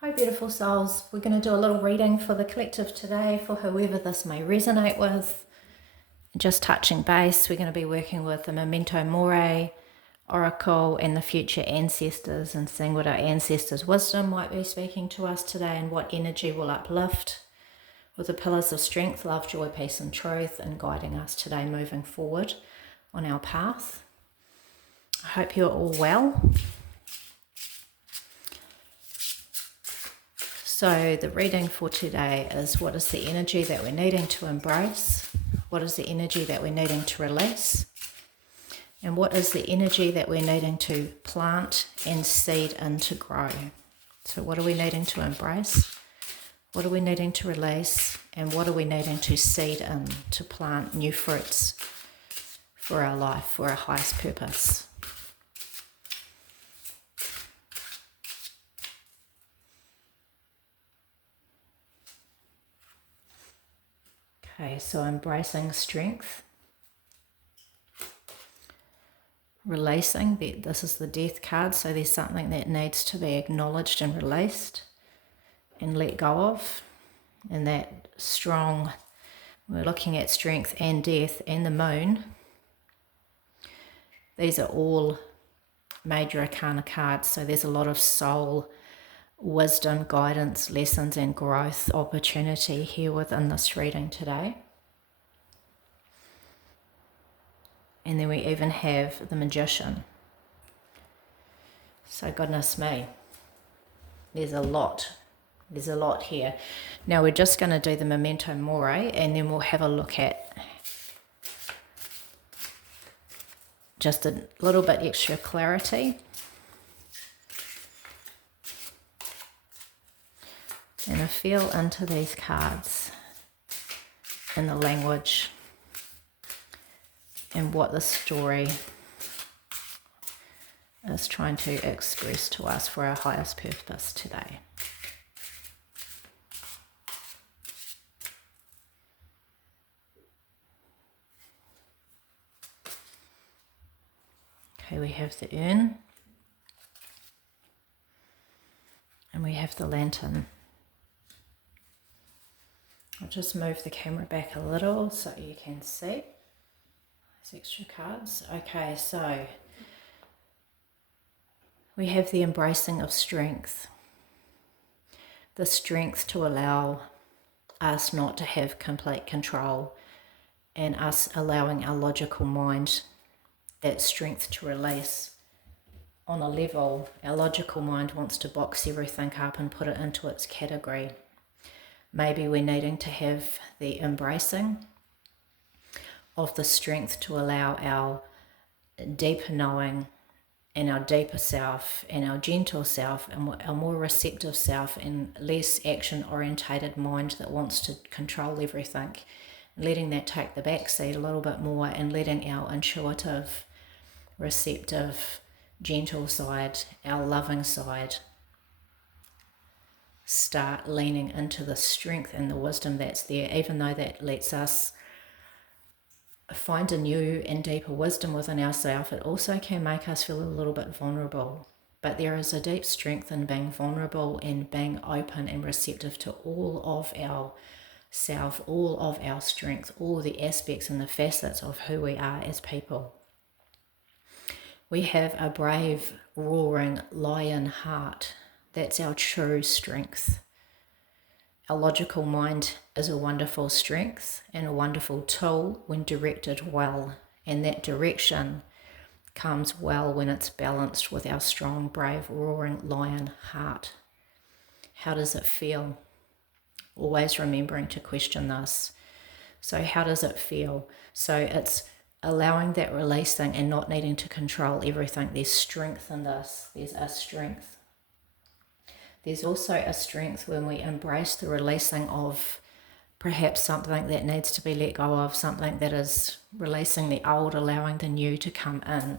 Hi beautiful souls, we're going to do a little reading for the collective today for whoever this may resonate with. Just touching base, we're going to be working with the Memento Mori, Oracle and the future ancestors and seeing what our ancestors' wisdom might be speaking to us today and what energy will uplift with the pillars of strength, love, joy, peace and truth and guiding us today moving forward on our path. I hope you're all well. So the reading for today is what is the energy that we're needing to embrace? What is the energy that we're needing to release? And what is the energy that we're needing to plant and seed in to grow? So what are we needing to embrace? What are we needing to release? And what are we needing to seed in to plant new fruits for our life, for our highest purpose? Okay, so embracing strength, releasing, this is the death card, so there's something that needs to be acknowledged and released and let go of. And that strong, we're looking at strength and death and the moon. These are all major arcana cards, so there's a lot of soul wisdom, guidance, lessons and growth opportunity here within this reading today. And then we even have the Magician. So goodness me, there's a lot here. Now we're just going to do the Memento Mori and then we'll have a look at just a little bit extra clarity. And I feel into these cards and the language and what the story is trying to express to us for our highest purpose today. Okay, we have the urn and we have the lantern. I'll just move the camera back a little so you can see these extra cards. Okay, so we have the embracing of strength. The strength to allow us not to have complete control and us allowing our logical mind that strength to release. On a level, our logical mind wants to box everything up and put it into its category. Maybe we're needing to have the embracing of the strength to allow our deeper knowing and our deeper self and our gentle self and our more receptive self and less action orientated mind that wants to control everything, letting that take the back seat a little bit more and letting our intuitive, receptive, gentle side, our loving side, start leaning into the strength and the wisdom that's there, even though that lets us find a new and deeper wisdom within ourselves. It also can make us feel a little bit vulnerable. But there is a deep strength in being vulnerable and being open and receptive to all of our self, all of our strength, all the aspects and the facets of who we are as people. We have a brave, roaring lion heart. That's our true strength. Our logical mind is a wonderful strength and a wonderful tool when directed well. And that direction comes well when it's balanced with our strong, brave, roaring lion heart. How does it feel? Always remembering to question this. So how does it feel? So it's allowing that releasing and not needing to control everything. There's strength in this. There's a strength. There's also a strength when we embrace the releasing of perhaps something that needs to be let go of, something that is releasing the old, allowing the new to come in.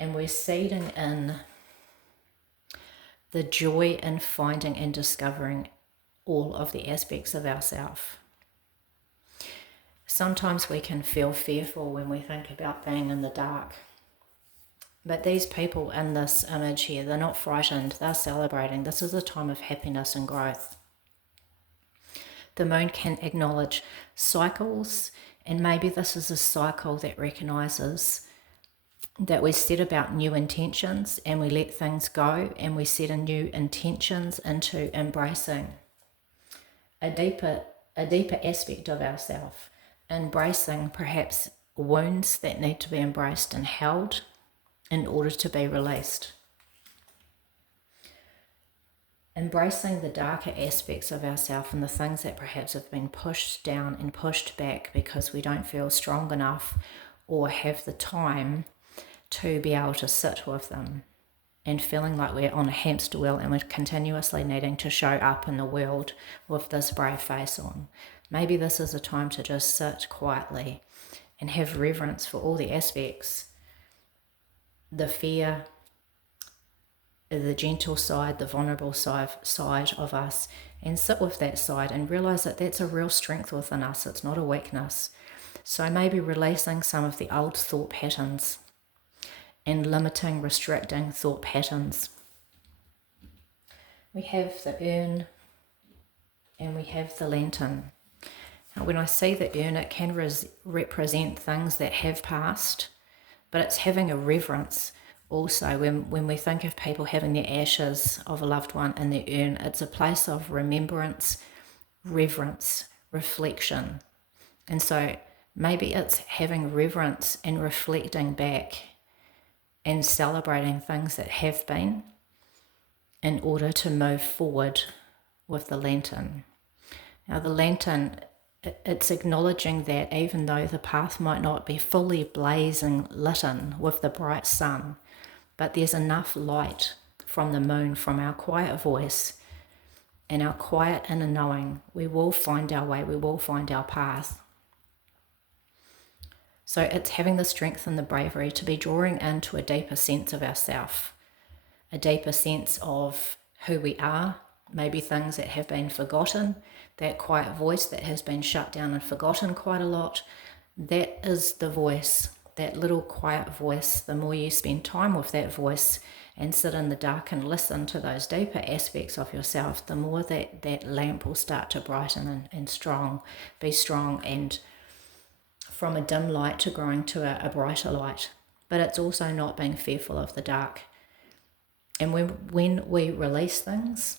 And we're seeding in the joy in finding and discovering all of the aspects of ourselves. Sometimes we can feel fearful when we think about being in the dark. But these people in this image here, they're not frightened, they're celebrating. This is a time of happiness and growth. The moon can acknowledge cycles, and maybe this is a cycle that recognizes that we set about new intentions and we let things go, and we set a new intentions into embracing a deeper aspect of ourselves, embracing perhaps wounds that need to be embraced and held in order to be released. Embracing the darker aspects of ourselves and the things that perhaps have been pushed down and pushed back because we don't feel strong enough or have the time to be able to sit with them, and feeling like we're on a hamster wheel and we're continuously needing to show up in the world with this brave face on. Maybe this is a time to just sit quietly and have reverence for all the aspects, the fear, the gentle side, the vulnerable side of us, and sit with that side and realize that that's a real strength within us. It's not a weakness. So maybe releasing some of the old thought patterns and limiting, restricting thought patterns. We have the urn and we have the lantern. Now, when I see the urn, it can represent things that have passed, but it's having a reverence also. When we think of people having the ashes of a loved one in the urn, it's a place of remembrance, reverence, reflection. And so maybe it's having reverence and reflecting back and celebrating things that have been in order to move forward with the lantern. Now the lantern, it's acknowledging that even though the path might not be fully blazing lit with the bright sun, but there's enough light from the moon, from our quiet voice and our quiet inner knowing, we will find our way, we will find our path. So it's having the strength and the bravery to be drawing into a deeper sense of ourself, a deeper sense of who we are, maybe things that have been forgotten, that quiet voice that has been shut down and forgotten quite a lot. That is the voice, that little quiet voice. The more you spend time with that voice and sit in the dark and listen to those deeper aspects of yourself, the more that lamp will start to brighten and be strong, and from a dim light to growing to a brighter light. But it's also not being fearful of the dark. And when we release things,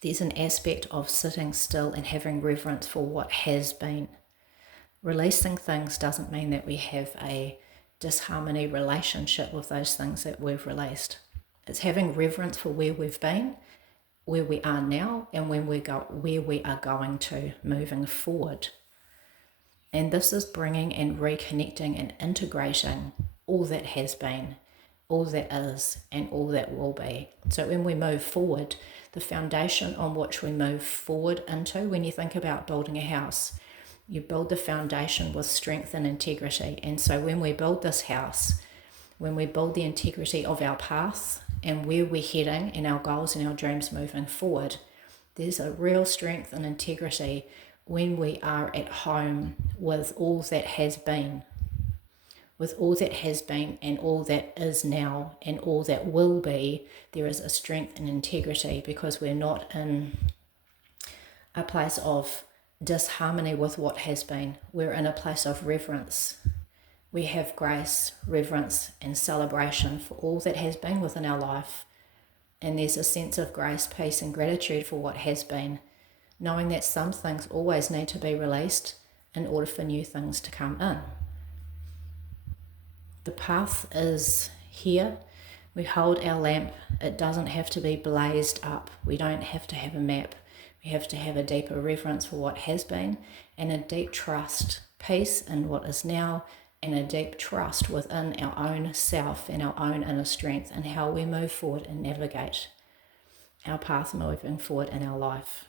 there's an aspect of sitting still and having reverence for what has been. Releasing things doesn't mean that we have a disharmony relationship with those things that we've released. It's having reverence for where we've been, where we are now, and where we are going to moving forward. And this is bringing and reconnecting and integrating all that has been, all that is, and all that will be. So when we move forward, the foundation on which we move forward into, when you think about building a house, you build the foundation with strength and integrity. And so when we build this house, when we build the integrity of our path and where we're heading and our goals and our dreams moving forward, there's a real strength and integrity when we are at home with all that has been, and all that is now and all that will be. There is a strength and integrity because we're not in a place of disharmony with what has been. We're in a place of reverence. We have grace, reverence, and celebration for all that has been within our life. And there's a sense of grace, peace, and gratitude for what has been, knowing that some things always need to be released in order for new things to come in. The path is here. We hold our lamp. It doesn't have to be blazed up. We don't have to have a map. We have to have a deeper reverence for what has been and a deep trust, peace in what is now, and a deep trust within our own self and our own inner strength and how we move forward and navigate our path moving forward in our life.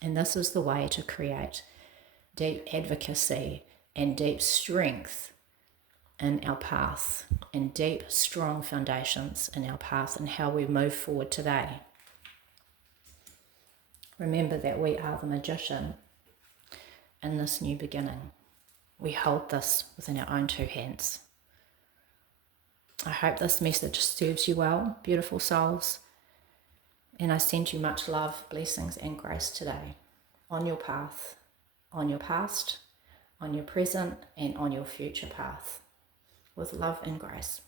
And this is the way to create deep advocacy and deep strength in our path, and deep, strong foundations in our path and how we move forward today. Remember that we are the magician in this new beginning. We hold this within our own two hands. I hope this message serves you well, beautiful souls. And I send you much love, blessings, and grace today on your path, on your past, on your present, and on your future path. With love and grace.